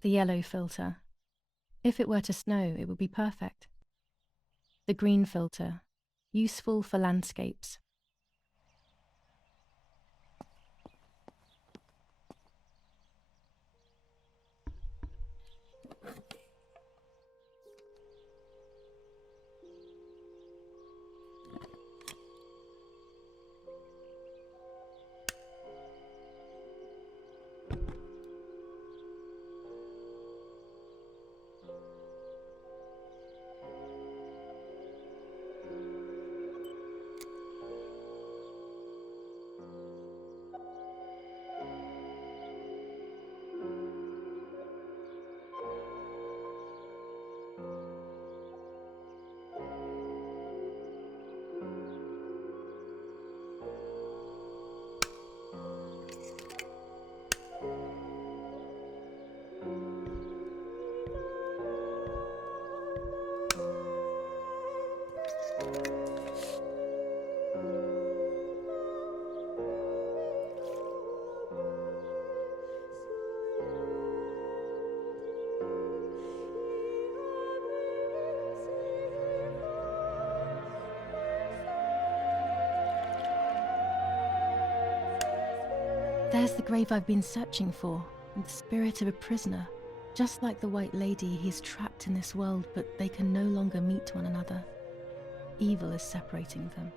The yellow filter. If it were to snow, it would be perfect. The green filter. Useful for landscapes. There's the grave I've been searching for, and the spirit of a prisoner. Just like the White Lady, he's trapped in this world, but they can no longer meet one another. Evil is separating them.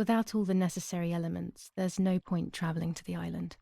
Without all the necessary elements, there's no point travelling to the island.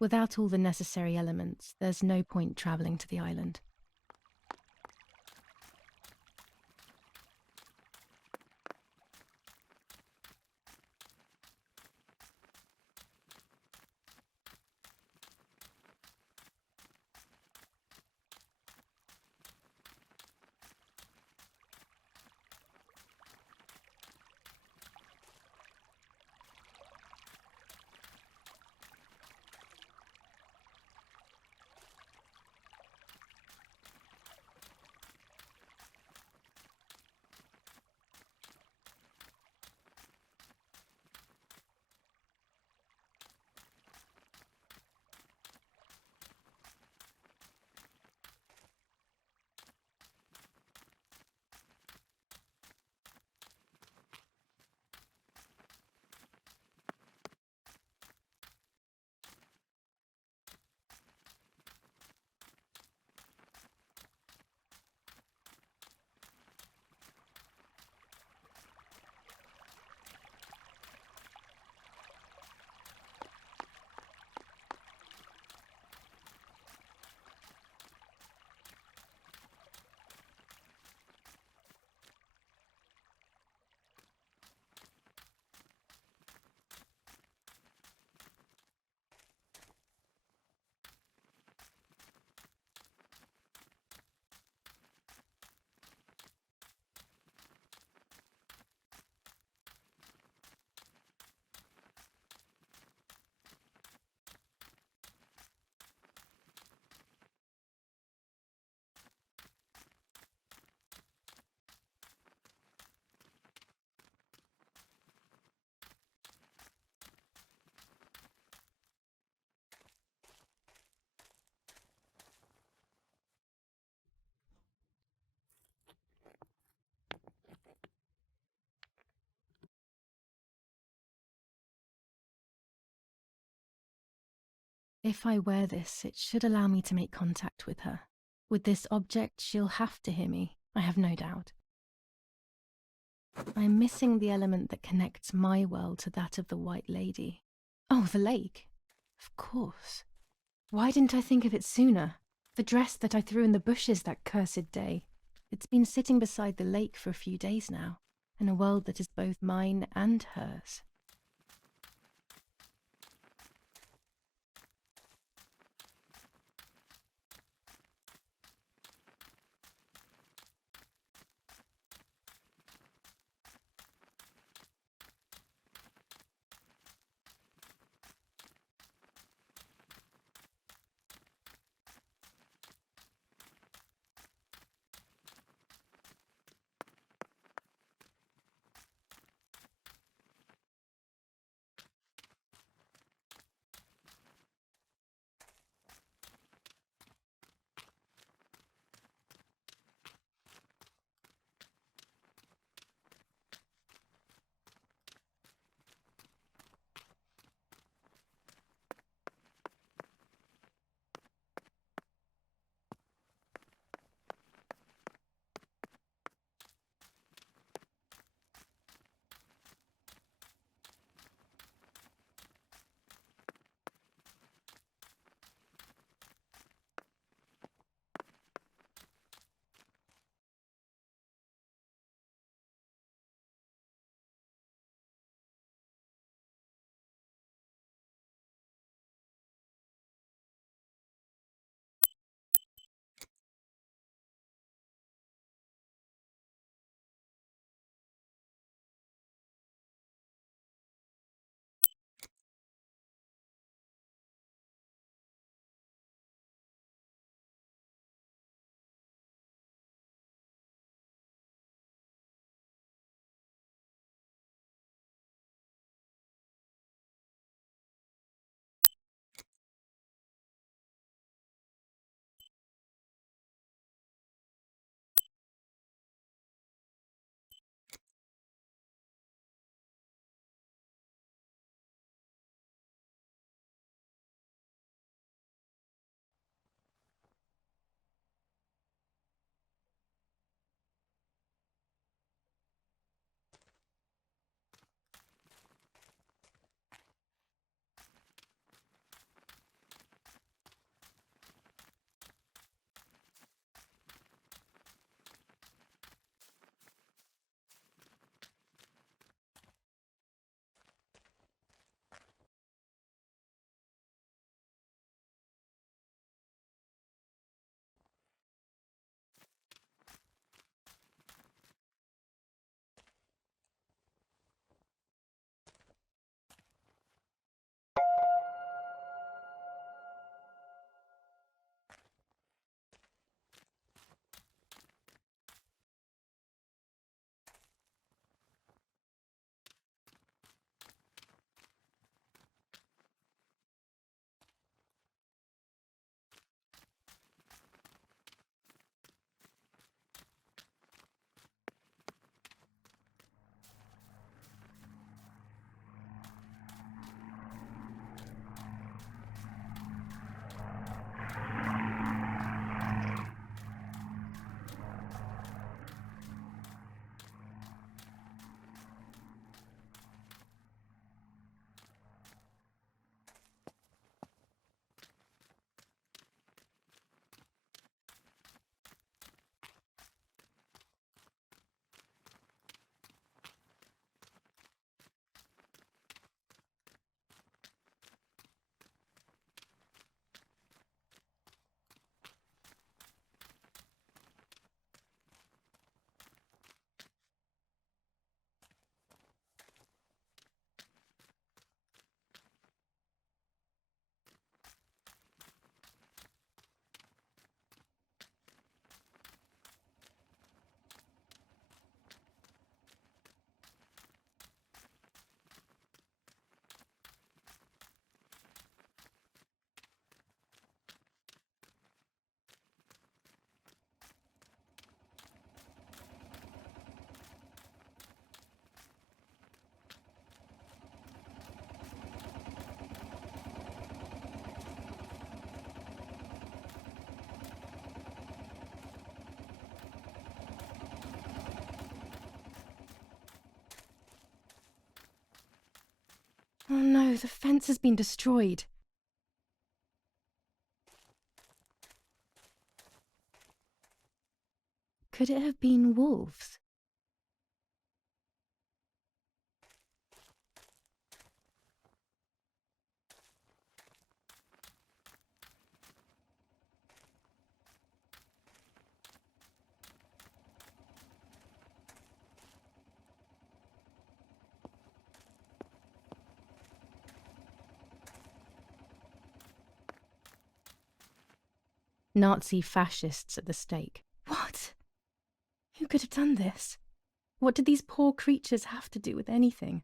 Without all the necessary elements, there's no point travelling to the island. If I wear this, it should allow me to make contact with her. With this object, she'll have to hear me, I have no doubt. I'm missing the element that connects my world to that of the White Lady. Oh, the lake. Of course. Why didn't I think of it sooner? The dress that I threw in the bushes that cursed day. It's been sitting beside the lake for a few days now, in a world that is both mine and hers. the fence has been destroyed. Could it have been wolves? Nazi fascists at the stake. What? Who could have done this? What did these poor creatures have to do with anything?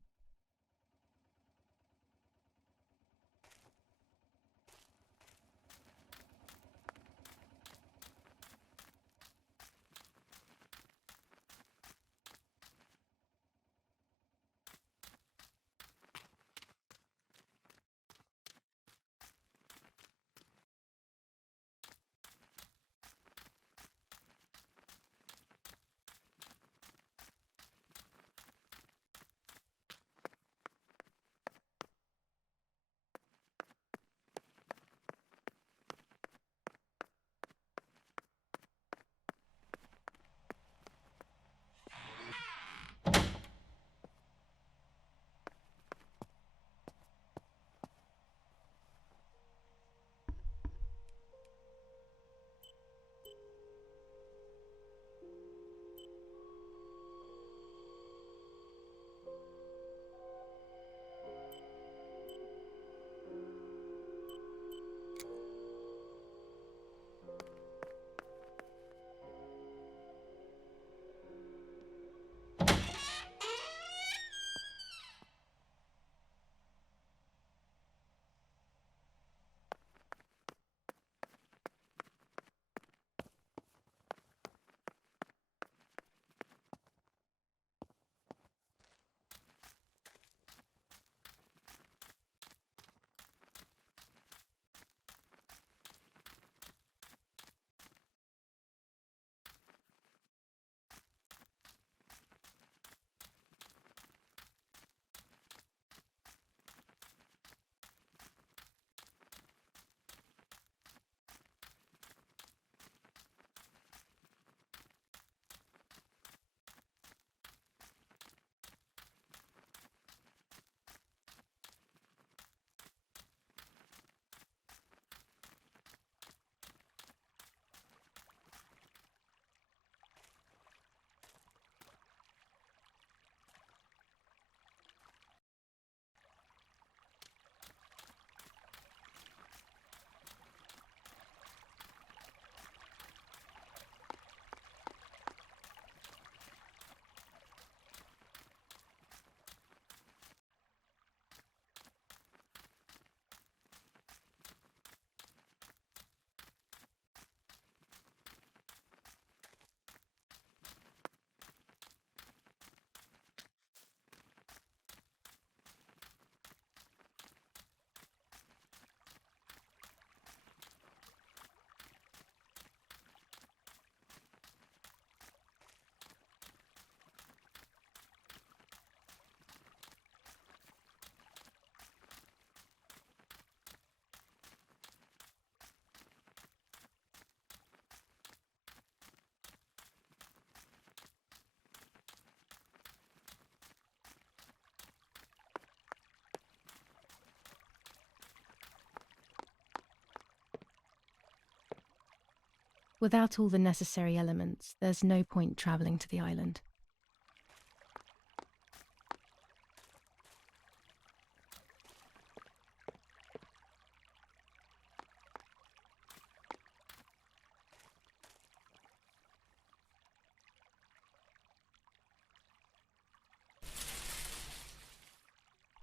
Without all the necessary elements, there's no point travelling to the island.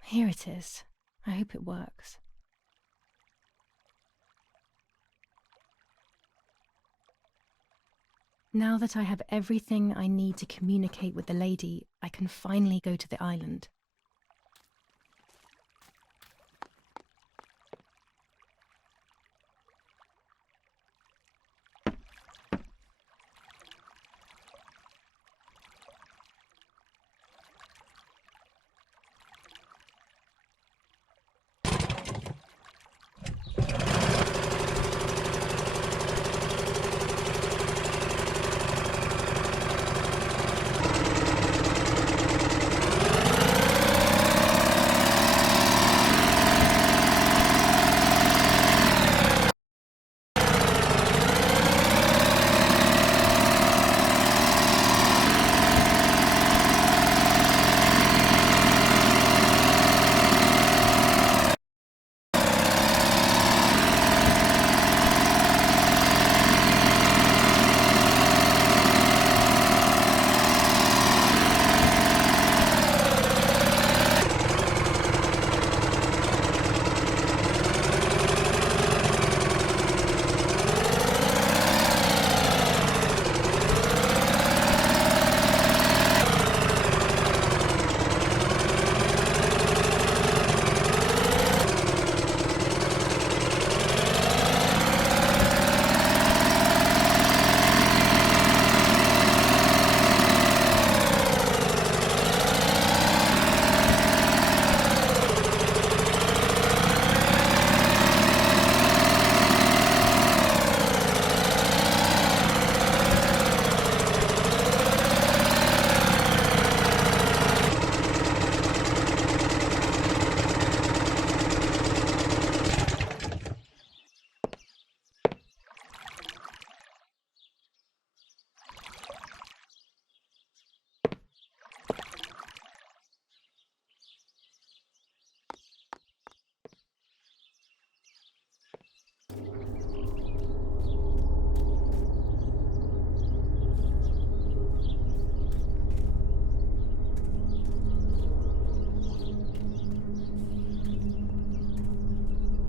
Here it is. I hope it works. Now that I have everything I need to communicate with the lady, I can finally go to the island.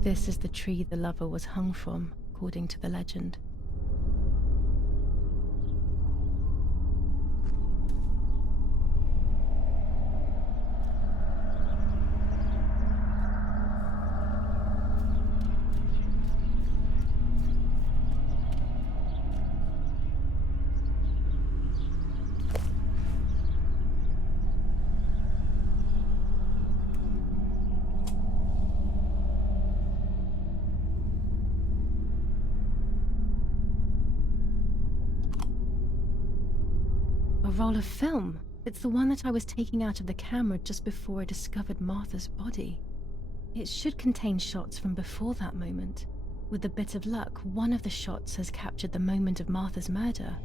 This is the tree the lover was hung from, according to the legend. A roll of film. It's the one that I was taking out of the camera just before I discovered Martha's body. It should contain shots from before that moment. With a bit of luck, one of the shots has captured the moment of Martha's murder.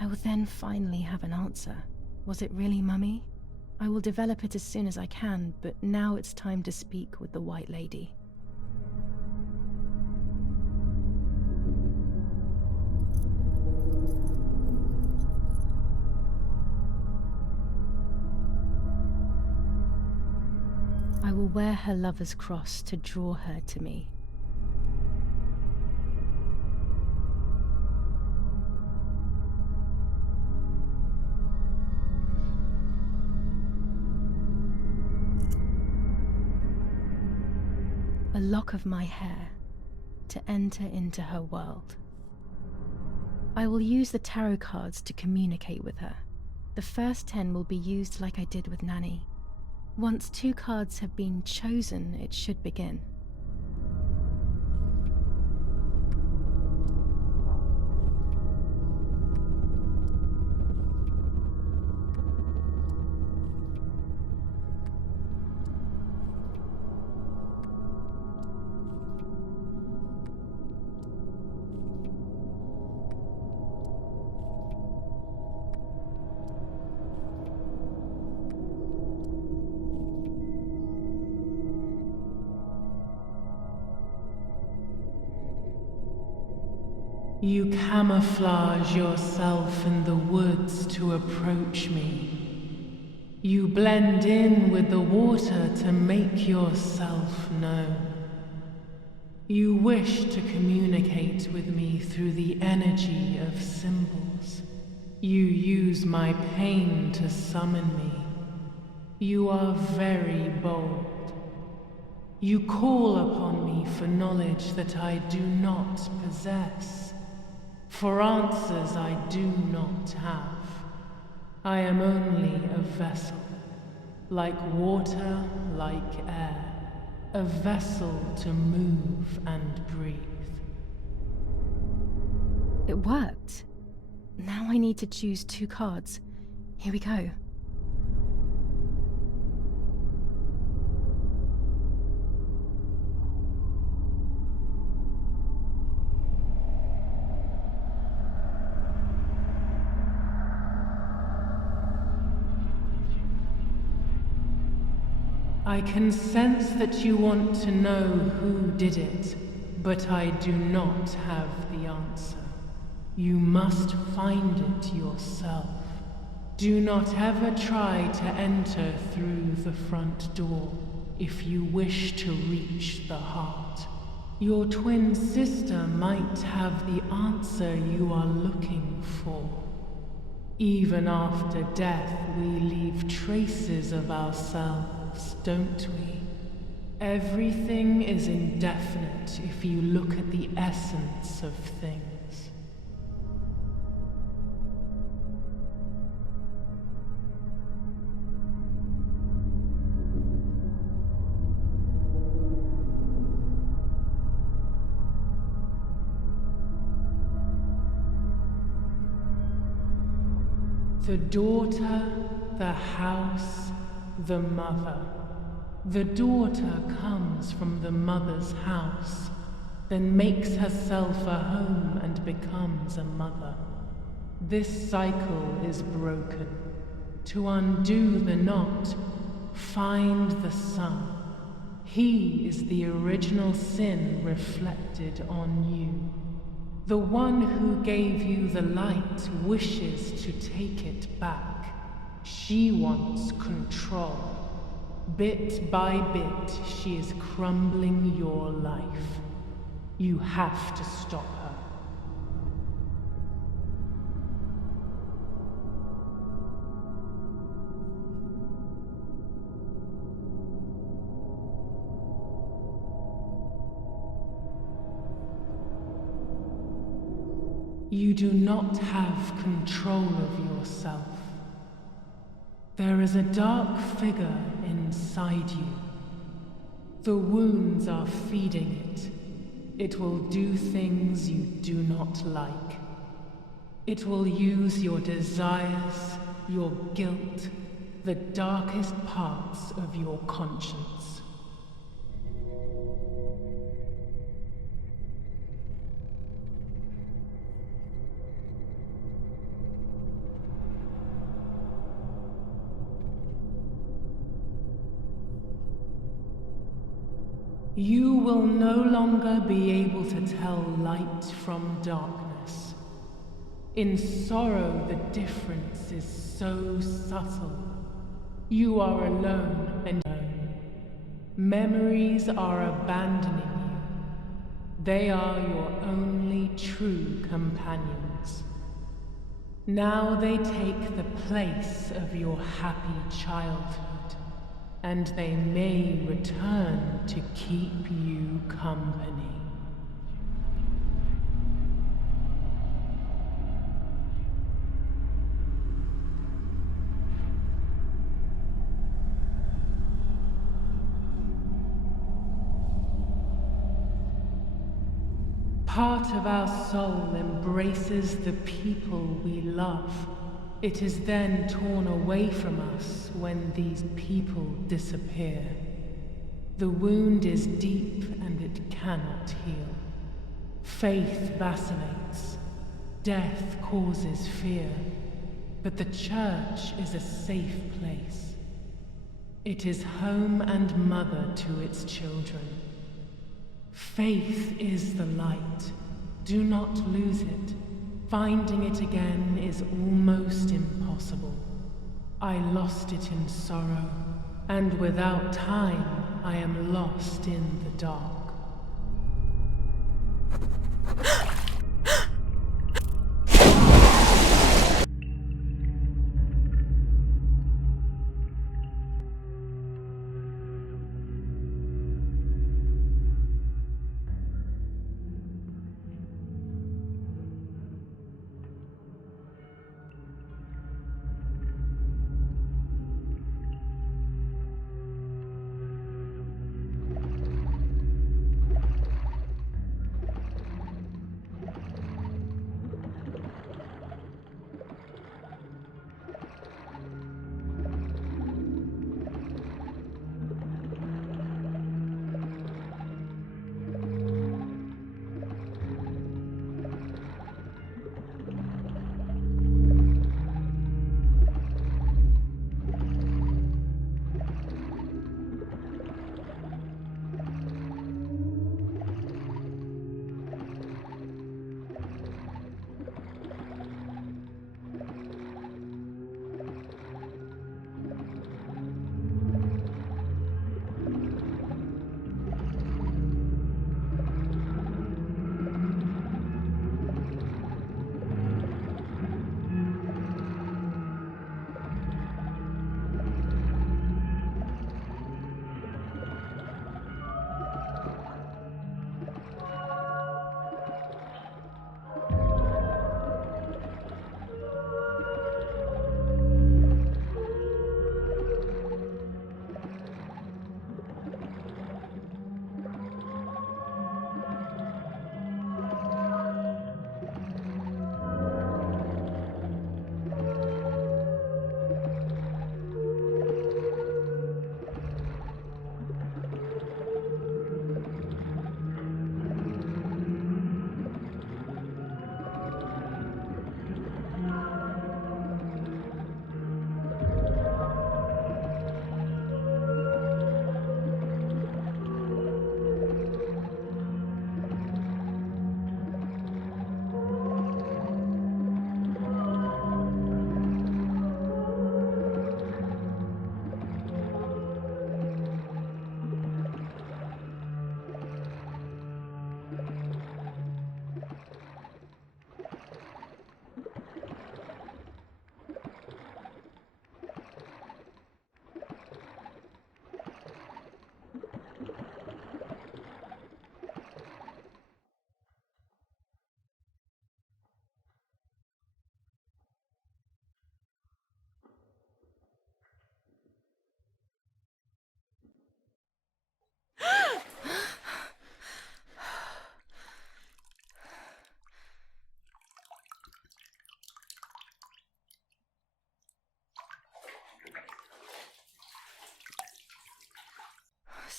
I will then finally have an answer. Was it really Mummy? I will develop it as soon as I can, but now it's time to speak with the White Lady. I will wear her lover's cross to draw her to me. A lock of my hair to enter into her world. I will use the tarot cards to communicate with her. The first 10 will be used like I did with Nanny. Once 2 cards have been chosen, it should begin. You camouflage yourself in the woods to approach me. You blend in with the water to make yourself known. You wish to communicate with me through the energy of symbols. You use my pain to summon me. You are very bold. You call upon me for knowledge that I do not possess. For answers I do not have. I am only a vessel, like water, like air, a vessel to move and breathe. It worked. Now I need to choose 2 cards. Here we go. I can sense that you want to know who did it, but I do not have the answer. You must find it yourself. Do not ever try to enter through the front door if you wish to reach the heart. Your twin sister might have the answer you are looking for. Even after death, we leave traces of ourselves, don't we? Everything is indefinite if you look at the essence of things. The daughter, the house, the mother. The daughter comes from the mother's house, then makes herself a home and becomes a mother. This cycle is broken. To undo the knot, find the sun. He is the original sin reflected on you. The one who gave you the light wishes to take it back. She wants control. Bit by bit, she is crumbling your life. You have to stop her. You do not have control of yourself. There is a dark figure inside you. The wounds are feeding it. It will do things you do not like. It will use your desires, your guilt, the darkest parts of your conscience. You will no longer be able to tell light from darkness. In sorrow, the difference is so subtle. You are alone and alone. Memories are abandoning you. They are your only true companions. Now they take the place of your happy childhood, and they may return to keep you company. Part of our soul embraces the people we love. It is then torn away from us when these people disappear. The wound is deep and it cannot heal. Faith vacillates. Death causes fear. But the church is a safe place. It is home and mother to its children. Faith is the light. Do not lose it. Finding it again is almost impossible. I lost it in sorrow, and without time, I am lost in the dark.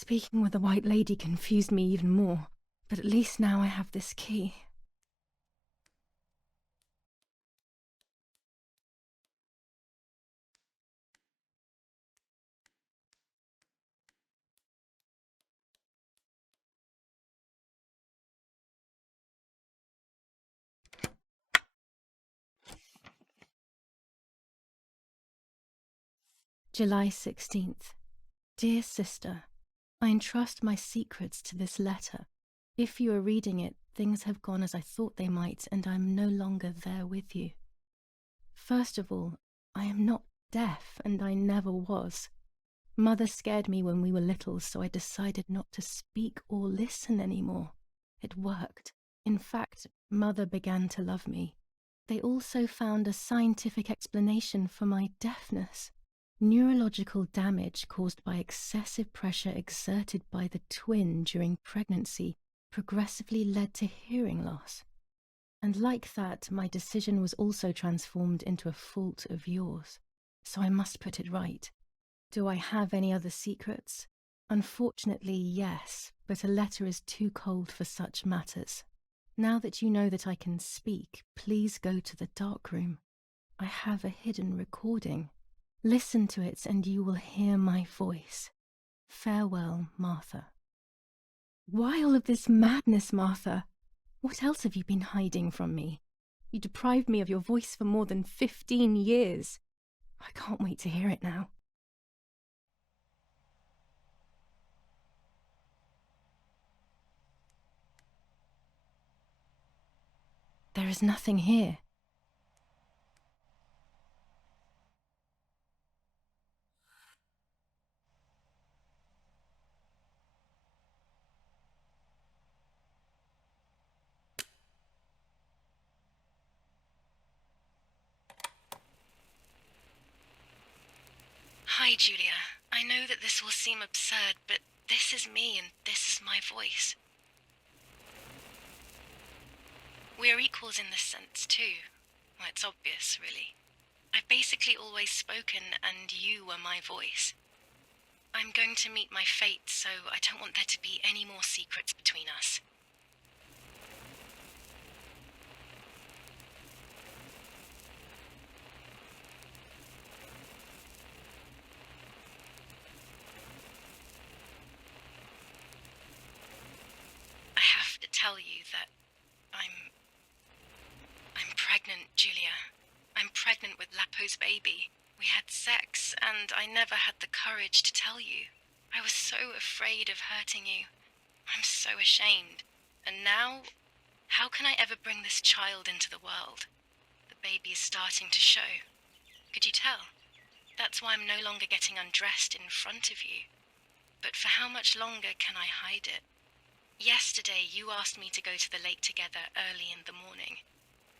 Speaking with the White Lady confused me even more, but at least now I have this key. July 16th. Dear Sister, I entrust my secrets to this letter. If you are reading it, things have gone as I thought they might, and I am no longer there with you. First of all, I am not deaf, and I never was. Mother scared me when we were little, so I decided not to speak or listen anymore. It worked. In fact, Mother began to love me. They also found a scientific explanation for my deafness. Neurological damage caused by excessive pressure exerted by the twin during pregnancy progressively led to hearing loss. And like that, my decision was also transformed into a fault of yours. So I must put it right. Do I have any other secrets? Unfortunately, yes, but a letter is too cold for such matters. Now that you know that I can speak, please go to the dark room. I have a hidden recording. Listen to it and you will hear my voice. Farewell, Martha. Why all of this madness, Martha? What else have you been hiding from me? You deprived me of your voice for more than 15 years. I can't wait to hear it now. There is nothing here. Hi, Julia. I know that this will seem absurd, but this is me and this is my voice. We are equals in this sense, too. Well, it's obvious, really. I've basically always spoken, and you were my voice. I'm going to meet my fate, so I don't want there to be any more secrets between us. I have to tell you that I'm pregnant, Julia. I'm pregnant with Lapo's baby. We had sex, and I never had the courage to tell you. I was so afraid of hurting you. I'm so ashamed. And now, how can I ever bring this child into the world? The baby is starting to show. Could you tell? That's why I'm no longer getting undressed in front of you. But for how much longer can I hide it? Yesterday, you asked me to go to the lake together early in the morning.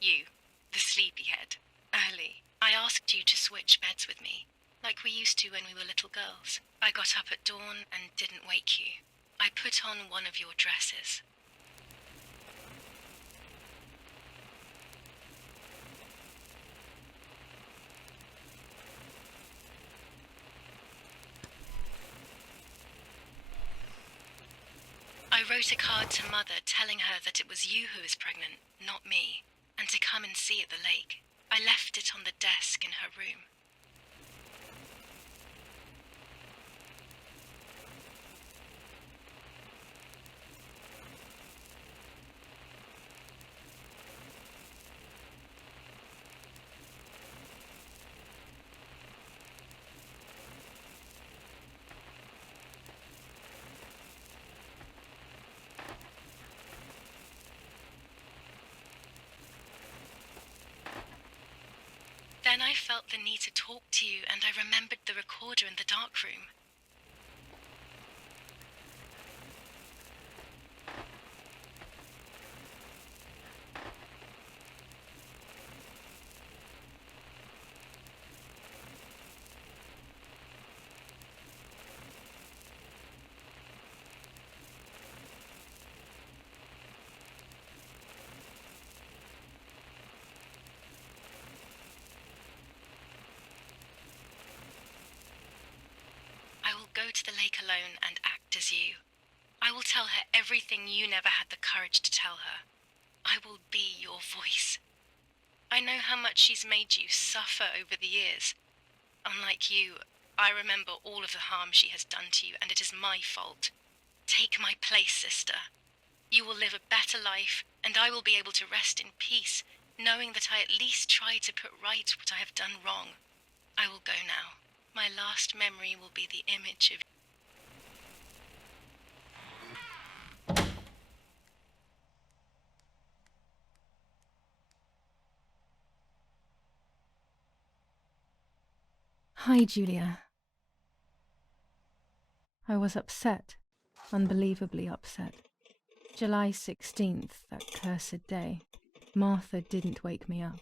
You, the sleepyhead. Early. I asked you to switch beds with me, like we used to when we were little girls. I got up at dawn and didn't wake you. I put on one of your dresses. I wrote a card to Mother telling her that it was you who was pregnant, not me, and to come and see at the lake. I left it on the desk in her room. Then I felt the need to talk to you, and I remembered the recorder in the dark room. go to the lake alone and act as you. I will tell her everything you never had the courage to tell her. I will be your voice. I know how much she's made you suffer over the years. Unlike you, I remember all of the harm she has done to you, and it is my fault. Take my place, sister. You will live a better life, and I will be able to rest in peace, knowing that I at least tried to put right what I have done wrong. I will go now. My last memory will be the image of... Hi, Julia. I was upset, unbelievably upset. July 16th, that cursed day. Martha didn't wake me up.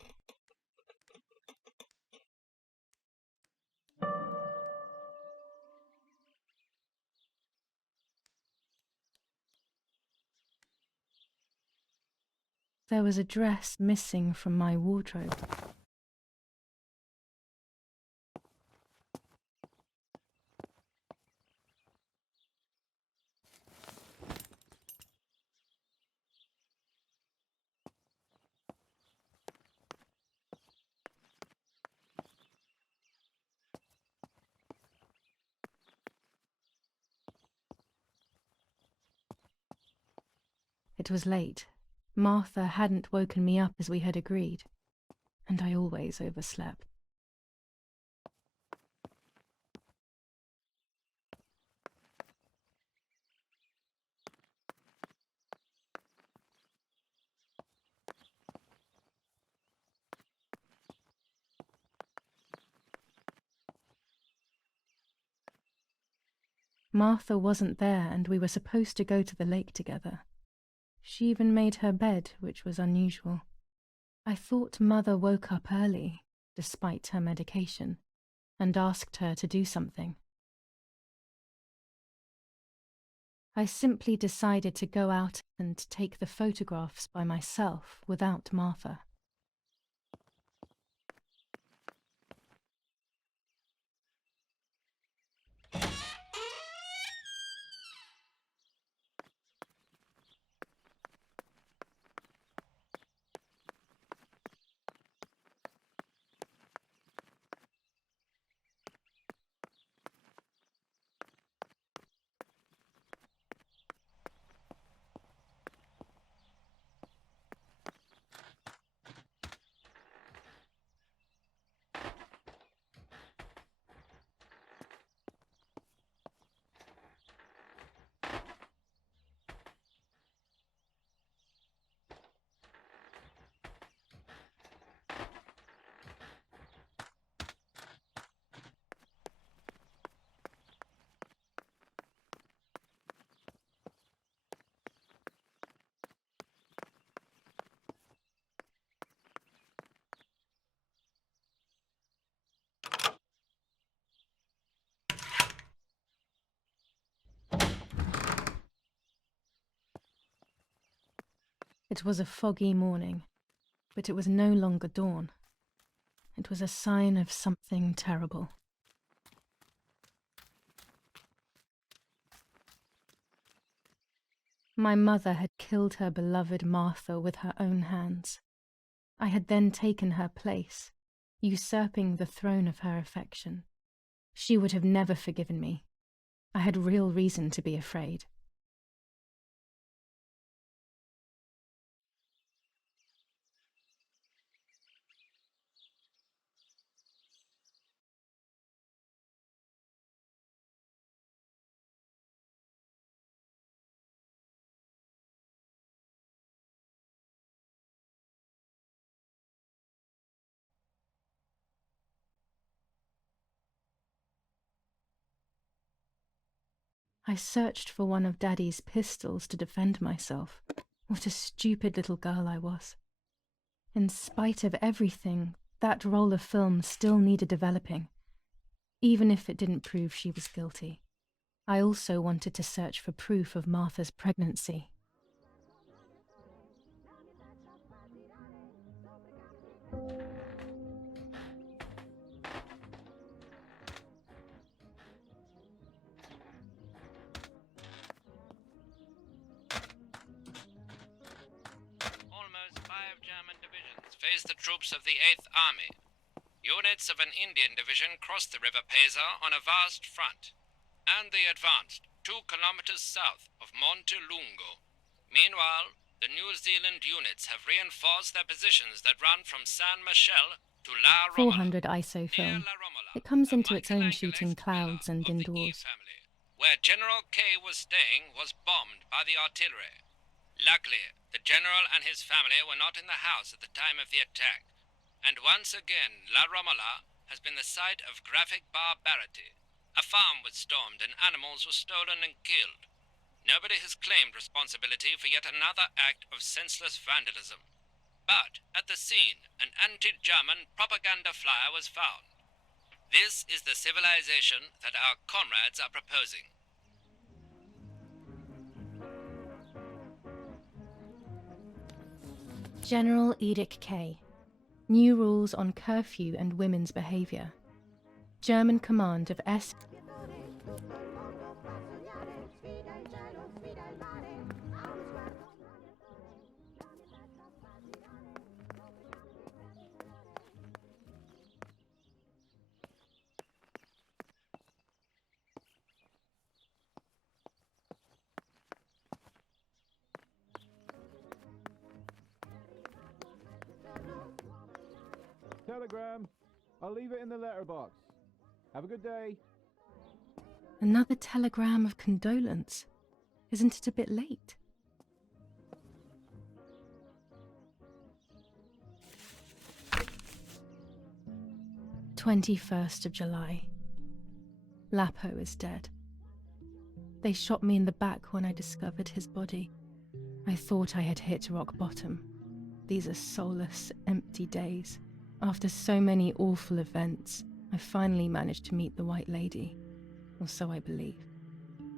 There was a dress missing from my wardrobe. It was late. Martha hadn't woken me up as we had agreed, and I always overslept. Martha wasn't there, and we were supposed to go to the lake together. She even made her bed, which was unusual. I thought Mother woke up early, despite her medication, and asked her to do something. I simply decided to go out and take the photographs by myself without Martha. It was a foggy morning, but it was no longer dawn. It was a sign of something terrible. My mother had killed her beloved Martha with her own hands. I had then taken her place, usurping the throne of her affection. She would have never forgiven me. I had real reason to be afraid. I searched for one of Daddy's pistols to defend myself. What a stupid little girl I was. In spite of everything, that roll of film still needed developing, even if it didn't prove she was guilty. I also wanted to search for proof of Martha's pregnancy. troops of the 8th Army. Units of an Indian division crossed the River Pesa on a vast front, and they advanced 2 kilometers south of Monte Lungo. Meanwhile, the New Zealand units have reinforced their positions that run from San Michel to La Romola. 400 ISO film. La Romola, It comes a into its own shooting Michelangelo clouds and villa of the E indoors. family, where General K was staying, was bombed by the artillery. Luckily, the general and his family were not in the house at the time of the attack, and once again La Romola has been the site of graphic barbarity. A farm was stormed and animals were stolen and killed. Nobody has claimed responsibility for yet another act of senseless vandalism. But at the scene, an anti-German propaganda flyer was found. This is the civilization that our comrades are proposing. General Edict K. New rules on curfew and women's behavior. German command of S. Telegram. I'll leave it in the letterbox. Have a good day. Another telegram of condolence. Isn't it a bit late? "21st of July. Lapo is dead. They shot me in the back when I discovered his body. I thought I had hit rock bottom. These are soulless, empty days. After so many awful events, I finally managed to meet the White Lady, or so I believe.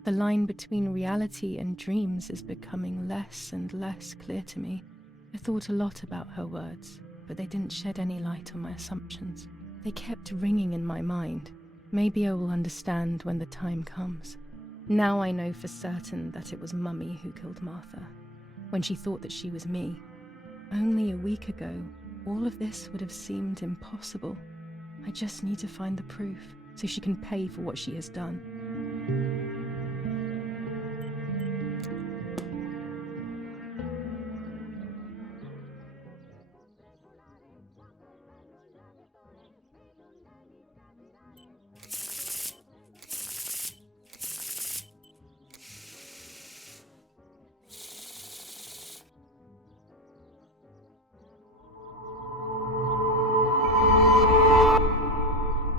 The line between reality and dreams is becoming less and less clear to me. I thought a lot about her words, but they didn't shed any light on my assumptions. They kept ringing in my mind. Maybe I will understand when the time comes. Now I know for certain that it was Mummy who killed Martha, when she thought that she was me. Only a week ago, all of this would have seemed impossible. I just need to find the proof, so she can pay for what she has done.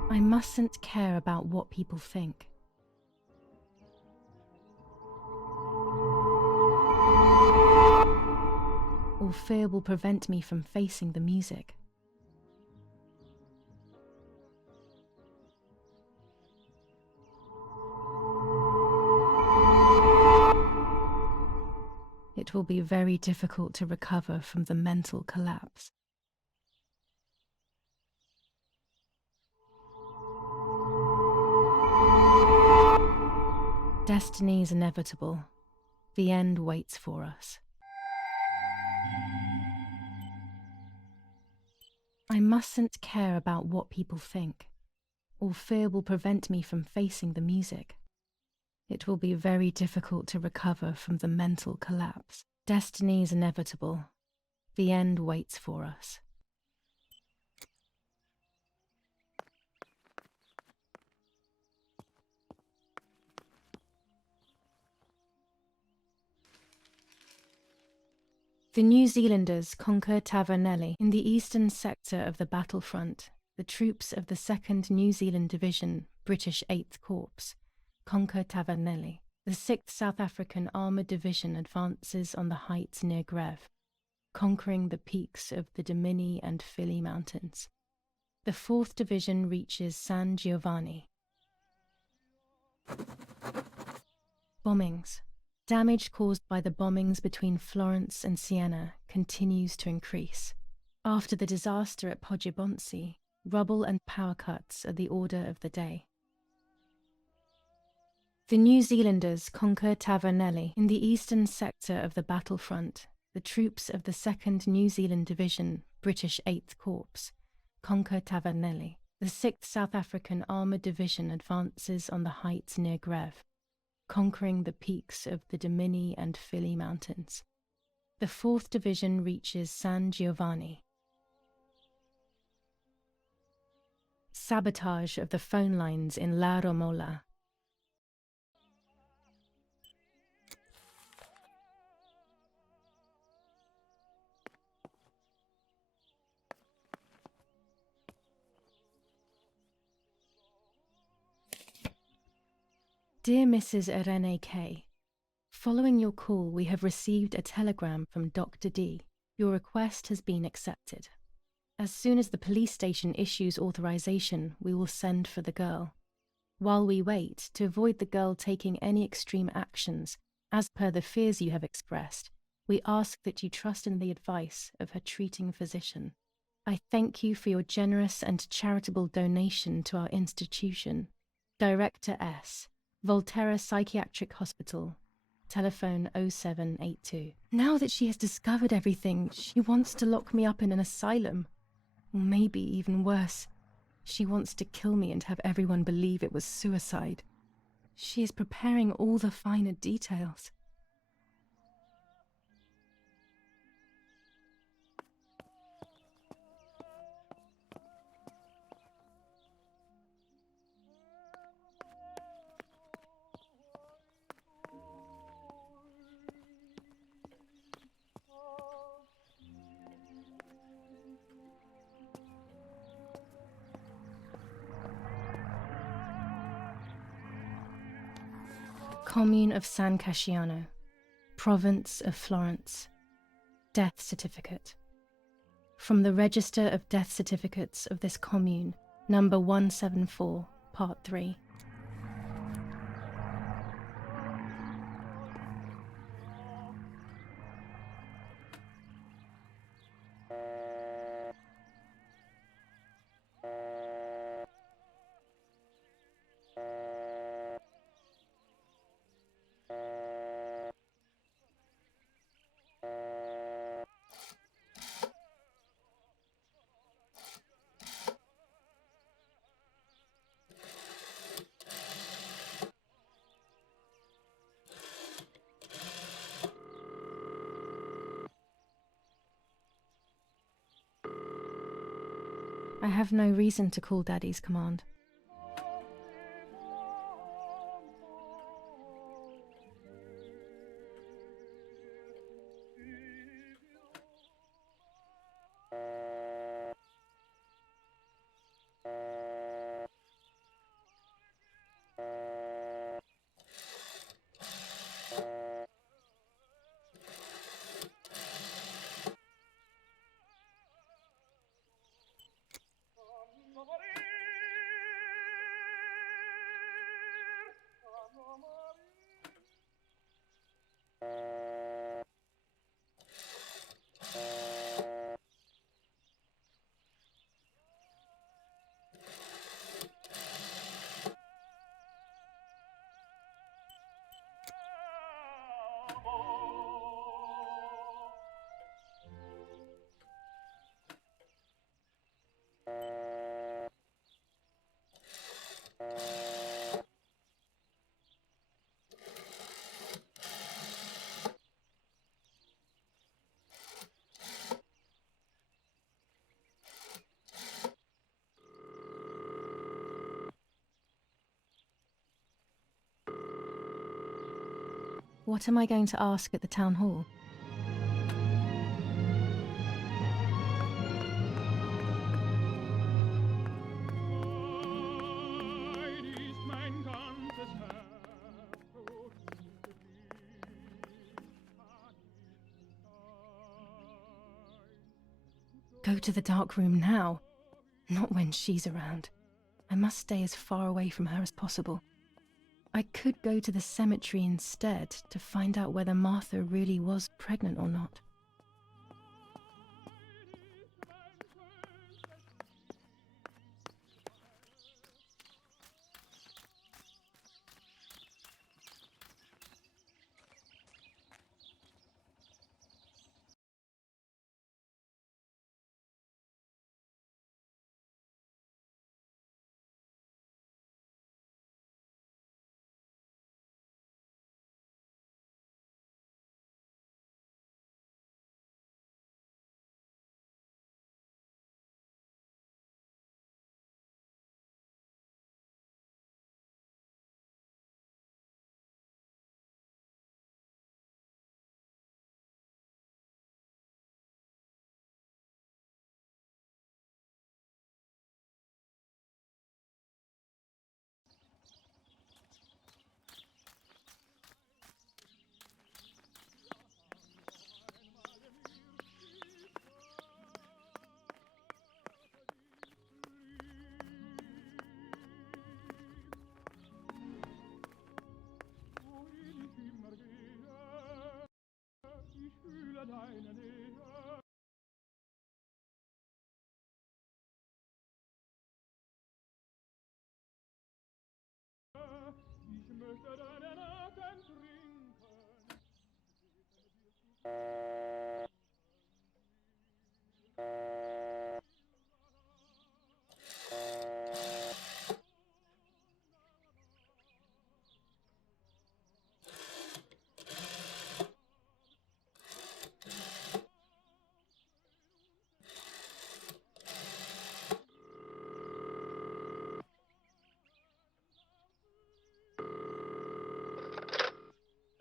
I mustn't care about what people think. Or fear will prevent me from facing the music. It will be very difficult to recover from the mental collapse. Destiny is inevitable. The end waits for us. I mustn't care about what people think, or fear will prevent me from facing the music. It will be very difficult to recover from the mental collapse. Destiny is inevitable. The end waits for us. The New Zealanders conquer Tavernelli. In the eastern sector of the battlefront, the troops of the 2nd New Zealand Division, British 8th Corps, conquer Tavernelli. The 6th South African Armoured Division advances on the heights near Greve, conquering the peaks of the Dimini and Fili Mountains. The 4th Division reaches San Giovanni. Bombings. Damage caused by the bombings between Florence and Siena continues to increase. After the disaster at Poggibonsi, rubble and power cuts are the order of the day. The New Zealanders conquer Tavernelli. In the eastern sector of the battlefront, the troops of the 2nd New Zealand Division, British 8th Corps, conquer Tavernelli. The 6th South African Armoured Division advances on the heights near Greve, conquering the peaks of the Dimini and Fili Mountains. The 4th Division reaches San Giovanni. Sabotage of the phone lines in La Romola. Dear Mrs. Irene K., following your call, we have received a telegram from Dr. D. Your request has been accepted. As soon as the police station issues authorization, we will send for the girl. While we wait, to avoid the girl taking any extreme actions, as per the fears you have expressed, we ask that you trust in the advice of her treating physician. I thank you for your generous and charitable donation to our institution. Director S., Volterra Psychiatric Hospital, telephone 0782. Now that she has discovered everything, she wants to lock me up in an asylum. Or maybe even worse, she wants to kill me and have everyone believe it was suicide. She is preparing all the finer details. Commune of San Casciano, Province of Florence. Death certificate. From the Register of Death Certificates of this commune, number 174, part 3. I have no reason to call Daddy's command. What am I going to ask at the town hall? Go to the dark room now. Not when she's around. I must stay as far away from her as possible. I could go to the cemetery instead to find out whether Martha really was pregnant or not.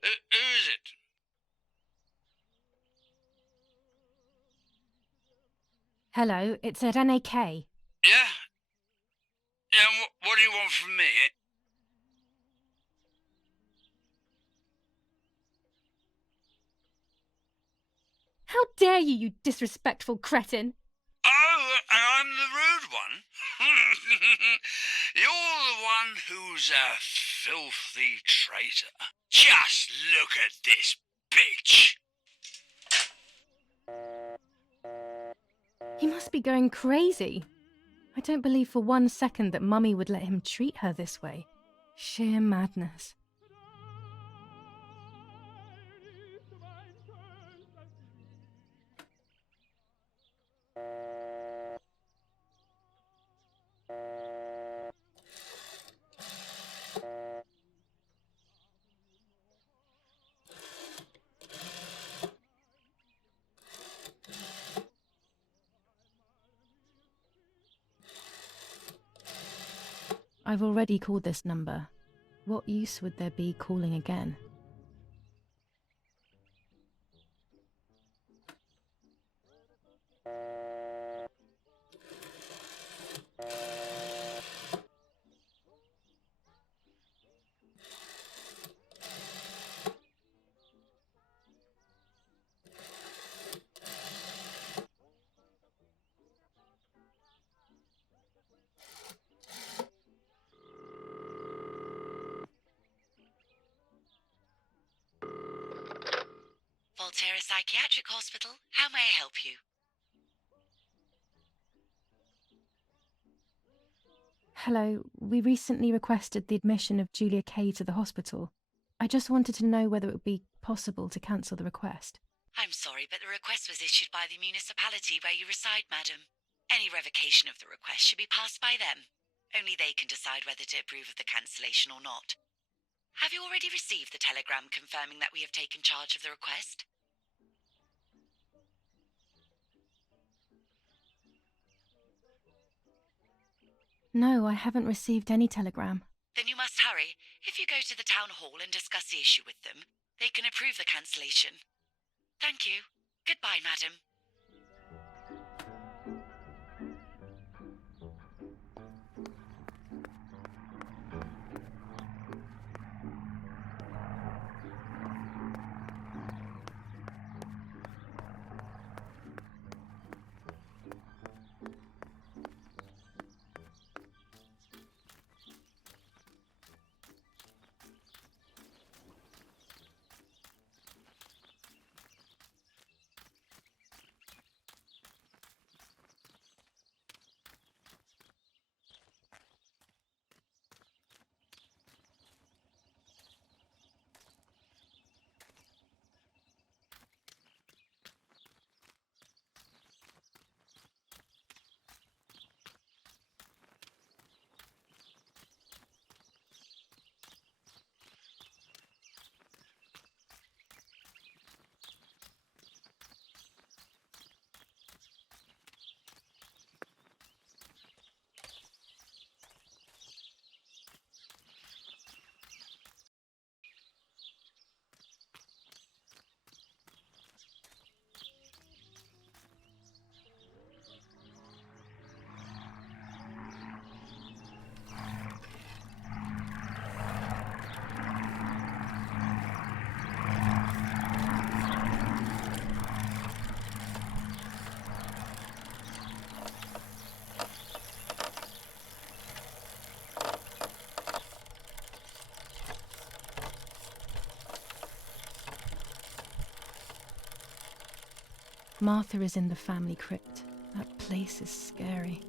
Who is it? Hello, it's at NAK. Yeah? Yeah, and what do you want from me? How dare you, you disrespectful cretin! Oh, and I'm the rude one? You're the one who's a filthy traitor. Just look at this bitch. He must be going crazy. I don't believe for 1 second that Mummy would let him treat her this way. Sheer madness. I've already called this number. What use would there be calling again? Volterra Psychiatric Hospital. How may I help you? Hello, we recently requested the admission of Julia Kay to the hospital. I just wanted to know whether it would be possible to cancel the request. I'm sorry, but the request was issued by the municipality where you reside, madam. Any revocation of the request should be passed by them. Only they can decide whether to approve of the cancellation or not. Have you already received the telegram confirming that we have taken charge of the request? No, I haven't received any telegram. Then you must hurry. If you go to the town hall and discuss the issue with them, they can approve the cancellation. Thank you. Goodbye, madam. Martha is in the family crypt. That place is scary.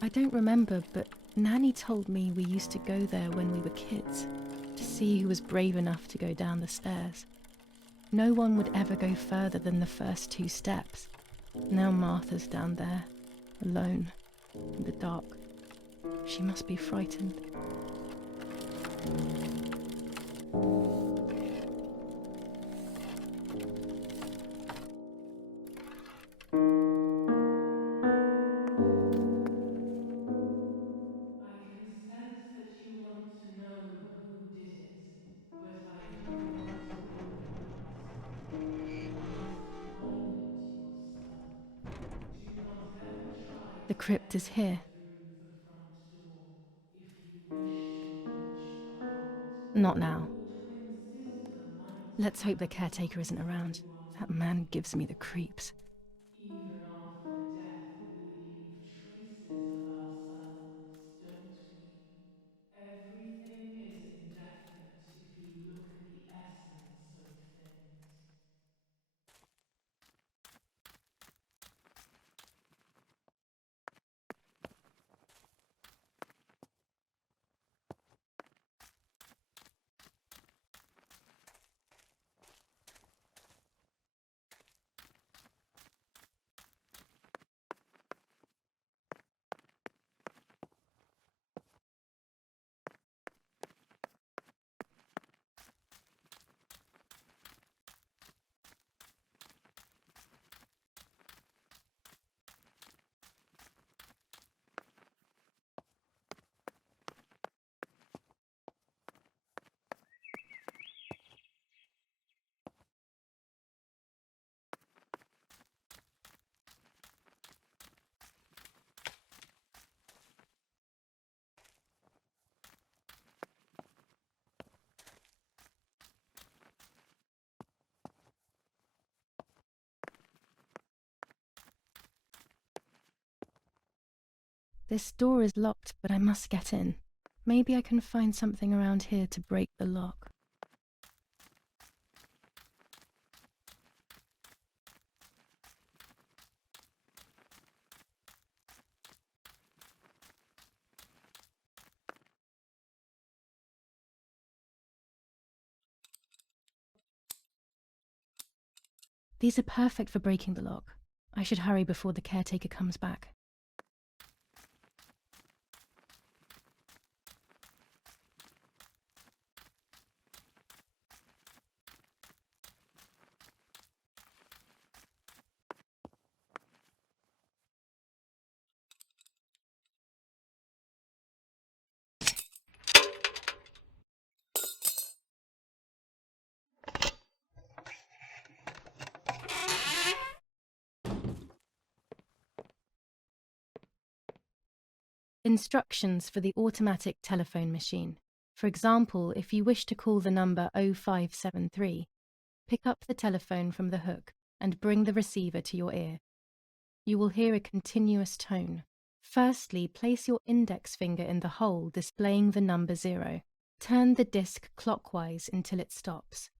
I don't remember, but Nanny told me we used to go there when we were kids, to see who was brave enough to go down the stairs. No one would ever go further than the first 2 steps. Now Martha's down there, alone, in the dark. She must be frightened. I can sense that you want to know who did it, but I do not give you answers. You must find it yourself. Do not ever try The to crypt is enter here. through the front door. If you wish to reach the heart, Not now. your twin sister might Let's hope the have caretaker isn't told around. you of That the man gives me the door. creeps. Even after death, we leave traces of ourselves, don't we? Everything is indefinite if you look at the essence of things. This door is locked, but I must get in. Maybe I can find something around here to break the lock. These are perfect for breaking the lock. I should hurry before the caretaker comes back. Instructions for the automatic telephone machine. For example, if you wish to call the number 0573, pick up the telephone from the hook and bring the receiver to your ear. You will hear a continuous tone. Firstly, place your index finger in the hole displaying the number 0. Turn the disc clockwise until it stops.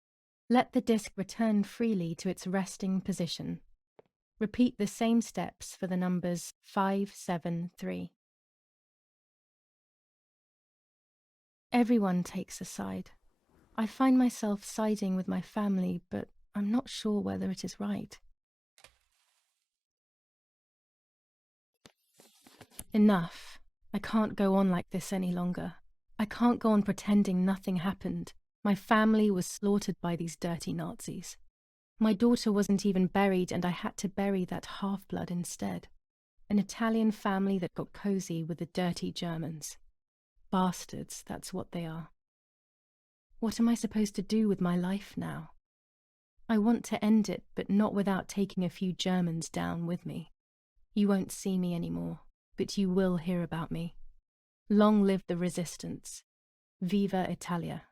Let the disc return freely to its resting position. Repeat the same steps for the numbers 573. Everyone takes a side. I find myself siding with my family, but I'm not sure whether it is right. Enough. I can't go on like this any longer. I can't go on pretending nothing happened. My family was slaughtered by these dirty Nazis. My daughter wasn't even buried, and I had to bury that half-blood instead. An Italian family that got cozy with the dirty Germans. Bastards, that's what they are. What am I supposed to do with my life now? I want to end it, but not without taking a few Germans down with me. You won't see me anymore, but you will hear about me. Long live the resistance. Viva Italia.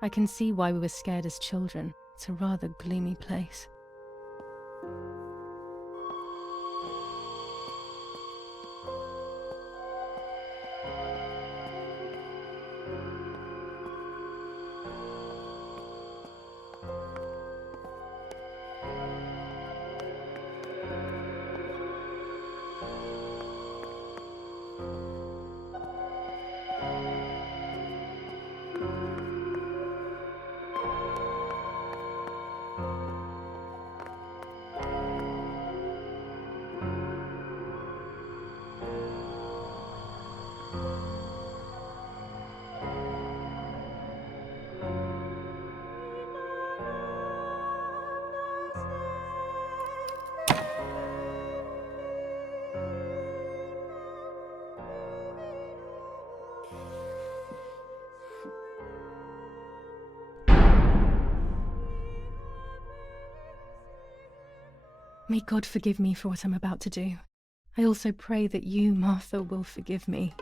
I can see why we were scared as children. It's a rather gloomy place. May God forgive me for what I'm about to do. I also pray that you, Martha, will forgive me.